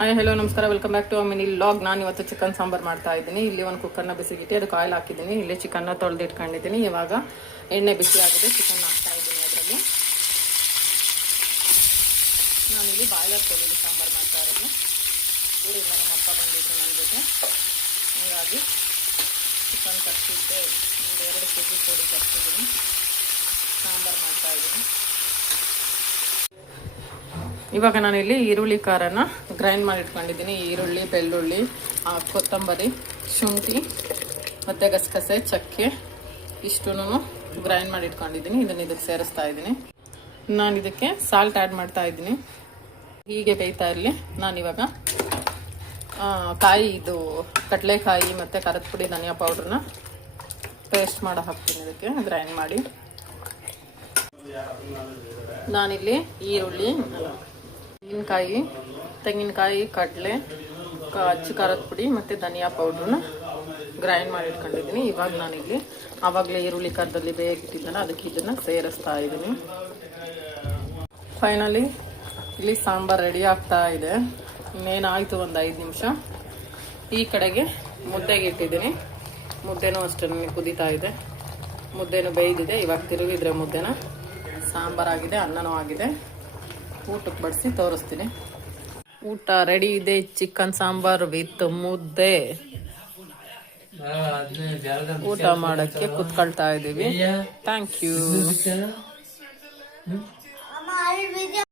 Hi hello ನಮಸ್ಕಾರ, welcome back to mini log. ನಾನು ಇವತ್ತು ಚಿಕನ್ ಸಾಂಬಾರ್ ಮಾಡ್ತಾ ಇದ್ದೀನಿ. ಇಲ್ಲಿ ಒಂದು ಕುಕ್ಕರ್ನ ಬಿಸಿಗಿಟ್ಟು ಅದಕ್ಕೆ ಆಯಿಲ್ ಹಾಕಿದ್ದೀನಿ. ಇಲ್ಲಿ ಚಿಕನ್ನ ತೊಳೆದು ಇಟ್ಕೊಂಡಿದ್ದೀನಿ. ಇವಾಗ ಎಣ್ಣೆ ಬಿಸಿ ಆಗಿದೆ, ಚಿಕನ್ ಹಾಕ್ತಾ ಇದ್ದೀನಿ. ಅದರಲ್ಲಿ ನಾನಿಲ್ಲಿ ಬಾಯ್ಲರ್ ಕೋಳಿ ಸಾಂಬಾರು ಮಾಡ್ತಾ ಇರೋದು. ಊರಿಂದ ನಮ್ಮ ಅಪ್ಪ ಬಂದಿದ್ರು ನನ್ನ ಜೊತೆ, ಹಾಗಾಗಿ ಚಿಕನ್ ತರಿಸಿದ್ದೆ. ಒಂದು 2 kg ಕೋಳಿ ತರಿಸಿದ್ದೀನಿ, ಸಾಂಬಾರು ಮಾಡ್ತಾ ಇದ್ದೀನಿ. ಇವಾಗ ನಾನಿಲ್ಲಿ ಈರುಳ್ಳಿ ಖಾರನ ಗ್ರೈಂಡ್ ಮಾಡಿ ಇಟ್ಕೊಂಡಿದ್ದೀನಿ. ಈರುಳ್ಳಿ, ಬೆಳ್ಳುಳ್ಳಿ, ಕೊತ್ತಂಬರಿ, ಶುಂಠಿ ಮತ್ತು ಗಸಗಸೆ, ಚಕ್ಕೆ ಇಷ್ಟೂ ಗ್ರೈಂಡ್ ಮಾಡಿ ಇಟ್ಕೊಂಡಿದ್ದೀನಿ. ಇದಕ್ಕೆ ಸೇರಿಸ್ತಾ ಇದ್ದೀನಿ. ನಾನು ಇದಕ್ಕೆ ಸಾಲ್ಟ್ ಆ್ಯಡ್ ಮಾಡ್ತಾ ಇದ್ದೀನಿ. ಹೀಗೆ ಬೇಯ್ತಾ ಇರಲಿ. ನಾನಿವಾಗ ಕಡಲೆಕಾಯಿ ಮತ್ತು ಖಾರದ ಪುಡಿ, ಧನಿಯಾ ಪೌಡ್ರನ್ನ ಪೇಸ್ಟ್ ಮಾಡಿ ಹಾಕ್ತೀನಿ. ಇದಕ್ಕೆ ಗ್ರೈಂಡ್ ಮಾಡಿ ನಾನಿಲ್ಲಿ ಈರುಳ್ಳಿ, ತೆಂಗಿನಕಾಯಿ, ಕಡಲೆ, ಅಚ್ಚ ಖಾರದ ಪುಡಿ ಮತ್ತು ಧನಿಯಾ ಪೌಡ್ರನ್ನ ಗ್ರೈಂಡ್ ಮಾಡಿ ಇಟ್ಕೊಂಡಿದ್ದೀನಿ. ಇವಾಗ ನಾನಿಲ್ಲಿ ಆವಾಗಲೇ ಈರುಳ್ಳಿ ಖಾರದಲ್ಲಿ ಬೇಯಿಟ್ಟಿದ್ದಲ್ಲ, ಅದಕ್ಕೆ ಇದನ್ನು ಸೇರಿಸ್ತಾ ಇದ್ದೀನಿ. ಫೈನಲಿ ಇಲ್ಲಿ ಸಾಂಬಾರು ರೆಡಿ ಆಗ್ತಾ ಇದೆ. ಇನ್ನೇನಾಯಿತು, ಒಂದು 5 ನಿಮಿಷ. ಈ ಕಡೆಗೆ ಮುದ್ದೆಗೆ ಇಟ್ಟಿದ್ದೀನಿ. ಮುದ್ದೆನೂ ಅಷ್ಟೇ ಕುದೀತಾ ಇದೆ. ಮುದ್ದೆನೂ ಬೇಯ್ದಿದೆ. ಇವಾಗ ತಿರುಗಿದ್ರೆ ಮುದ್ದೆನ ಸಾಂಬಾರಾಗಿದೆ, ಅನ್ನನೂ ಆಗಿದೆ. ಊಟಕ್ಕೆ ಬಡಿಸಿ ತೋರಿಸ್ತೀನಿ. ಊಟ ರೆಡಿ ಇದೆ. ಚಿಕನ್ ಸಾಂಬಾರು ವಿತ್ ಮುದ್ದೆ. ಊಟ ಮಾಡೋಕ್ಕೆ ಕುತ್ಕೊಳ್ತಾ ಇದ್ದೀವಿ. Thank you.